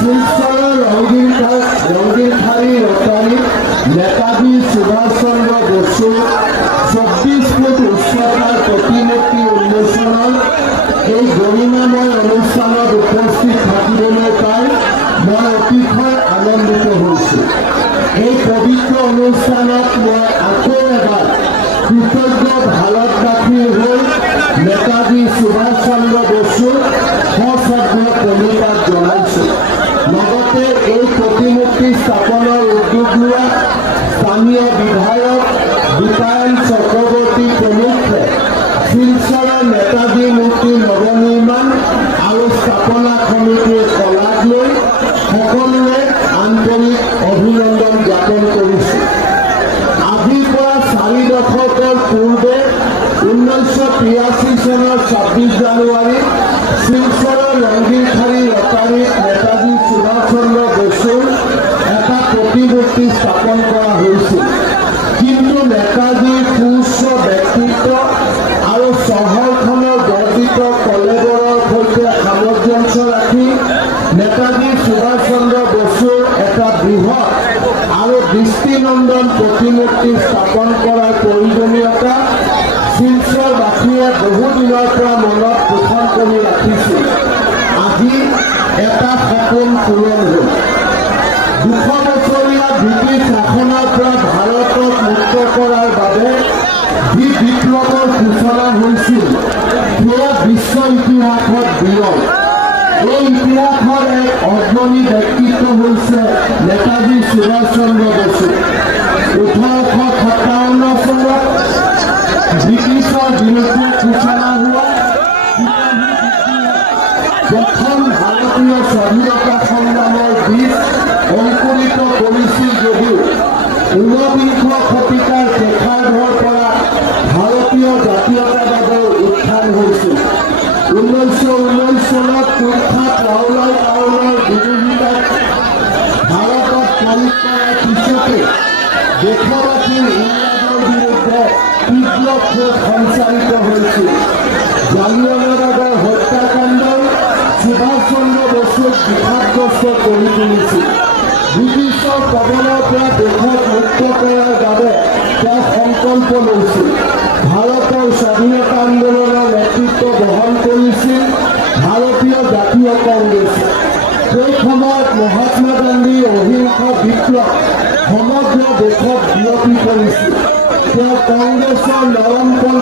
শিলচৰৰ ৰংগীৰখাৰী ৰটাৰীত নেতাজী সুভাষ চন্দ্ৰ বসুৰ 24 ফুট উচ্চতাৰ প্ৰতিমূৰ্তি উন্মোচনৰ এই গৰিমাময় অনুষ্ঠানত উপস্থিত থাকিবলৈ পাই মই অতিশয় আনন্দিত হৈছোঁ। এই পবিত্ৰ অনুষ্ঠানত মই আকৌ এবাৰ কৃতজ্ঞ ভাৰতবাসী হৈ নেতাজী সুভাষ চন্দ্ৰ বসুৰ সশ্ৰদ্ধ প্ৰণিপাত জনাইছোঁ। লগতে এই প্ৰতিমূৰ্তি স্থাপনৰ উদ্যোগ লোৱা স্থানীয় বিধায়ক দীপায়ন চক্ৰৱৰ্তী প্ৰমুখ্যে শিলচৰৰ নেতাজী মূৰ্তি নৱনিৰ্মাণ আৰু স্থাপনা সমিতিৰ শলাগ লৈ সকলোৰে আন্তৰিক অভিনন্দন জ্ঞাপন কৰিছোঁ। আজিৰ পৰা 4 দশকৰ পূৰ্বে 1983 চনৰ 26 জানুৱাৰীত শিলচৰৰ ৰংগীৰখাৰী ৰটাৰীত নেতাজী সুভাষ চন্দ্ৰ বসুৰ এটা প্ৰতিমূৰ্তি স্থাপন কৰা হৈছিল। কিন্তু নেতাজীৰ সুউচ্চ ব্যক্তিত্ব আৰু চহৰখনৰ বৰ্ধিত কলেবৰৰ সৈতে সামঞ্জস্য ৰাখি নেতাজী সুভাষ চন্দ্ৰ বসুৰ এটা বৃহৎ আৰু দৃষ্টিনন্দন প্ৰতিমূৰ্তি স্থাপন কৰাৰ প্ৰয়োজনীয়তা শিলচৰবাসীয়ে বহুদিনৰ পৰা মনত পোষণ কৰি ৰাখিছিল। আজি এটা সপোন পূৰণ হ'ল। 200 বছৰীয়া ব্ৰিটিছ শাসনৰ পৰা ভাৰতক মুক্ত কৰাৰ বাবে যি বিপ্লৱৰ সূচনা হৈছিল সেয়া বিশ্ব ইতিহাসত বিৰল। এই ইতিহাসৰ এক অগ্ৰণী ব্যক্তিত্ব হৈছে নেতাজী সুভাষ চন্দ্ৰ বসু। 1857 চনত ব্ৰিটিছৰ বিৰুদ্ধে সূচনা হোৱা প্ৰথম ভাৰতীয় স্বাধীনতা সংগ্ৰামৰ বীজ অংকুৰিত কৰিছিল যদিও 19বিংশ শতিকাৰ শেষাৰ্ধৰ পৰা ভাৰতীয় জাতীয়তাবাদৰ উত্থান হৈছিল। 1919 চনত কুখ্যাত ৰাওলাট আইনৰ বিৰোধিতাত ভাৰতত প্ৰয়োগ কৰাৰ পিছতে দেশবাসীৰ ইংৰাজৰ বিৰুদ্ধে তীব্ৰ ক্ষোভ সঞ্চাৰিত হৈছিল। জালিয়ানৱালাবাগৰ হত্যাকাণ্ডই সুভাষ চন্দ্ৰ বসুক বিষাদগ্ৰস্ত কৰি তুলিছিল। ব্ৰিটিছৰ কবলৰ পৰা দেশক মুক্ত কৰাৰ বাবে তেওঁ সংকল্প লৈছিল।